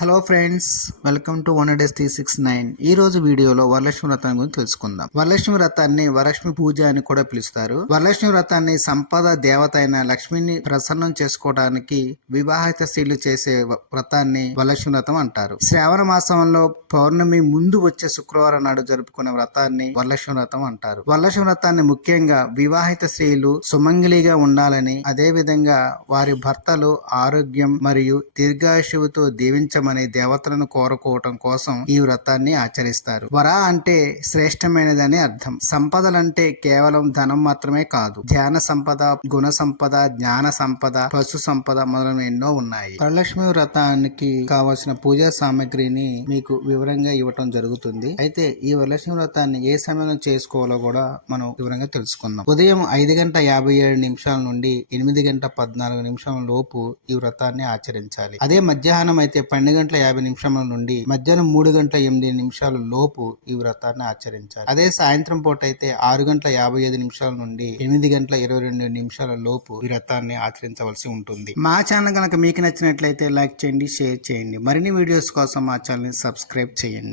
Hello friends, welcome to 100days369. ఈ రోజు వీడియోలో వరలక్ష్మి వ్రతాన్ని గురించి తెలుసుకుందాం. వరలక్ష్మి వ్రతాన్ని వరలక్ష్మి పూజ అని కూడా పిలుస్తారు. వరలక్ష్మి వ్రతాన్ని సంపద దేవత అయిన లక్ష్మిని ప్రసన్నం చేసుకోవడానికి వివాహిత స్త్రీలు చేసే వ్రతాన్ని వరలక్ష్మి వ్రతం అంటారు. శ్రావణ మాసంలో పౌర్ణమి ముందు వచ్చే శుక్రవారం నాడు జరుపుకునే వ్రతాన్ని వరలక్ష్మి వ్రతం అంటారు. వరలక్ష్మి వ్రతాన్ని ముఖ్యంగా వివాహిత స్త్రీలు సుమంగళిగా ఉండాలని, అదే విధంగా వారి భర్తలు ఆరోగ్యం మరియు దీర్ఘాయువుతో దీవించమని దేవతలను కోరుకోవటం కోసం ఈ వ్రతాన్ని ఆచరిస్తారు. వర అంటే శ్రేష్టమైనదని అర్థం. సంపదలంటే కేవలం ధనం మాత్రమే కాదు, ధ్యాన సంపద, గుణ సంపద, జ్ఞాన సంపద, పశు సంపద మొదలైన ఎన్నో ఉన్నాయి. వరలక్ష్మి వ్రతానికి కావలసిన పూజా సామాగ్రిని మీకు వివరంగా ఇవ్వటం జరుగుతుంది. అయితే ఈ వరలక్ష్మి వ్రతాన్ని ఏ సమయంలో చేసుకోవాలో కూడా మనం వివరంగా తెలుసుకుందాం. ఉదయం 5:57 నుండి 8:14 లోపు ఈ వ్రతాన్ని ఆచరించాలి. అదే మధ్యాహ్నం అయితే 12:50 నుండి మధ్యాహ్నం 3:08 లోపు ఈ వ్రతాన్ని ఆచరించాలి. అదే సాయంత్రం పూట అయితే 6:55 నుండి 8:22 లోపు ఈ వ్రతాన్ని ఆచరించవలసి ఉంటుంది. మా ఛానల్ కనుక మీకు నచ్చినట్లయితే లైక్ చేయండి, షేర్ చేయండి. మరిన్ని వీడియోస్ కోసం మా ఛానల్ ని సబ్స్క్రైబ్ చేయండి.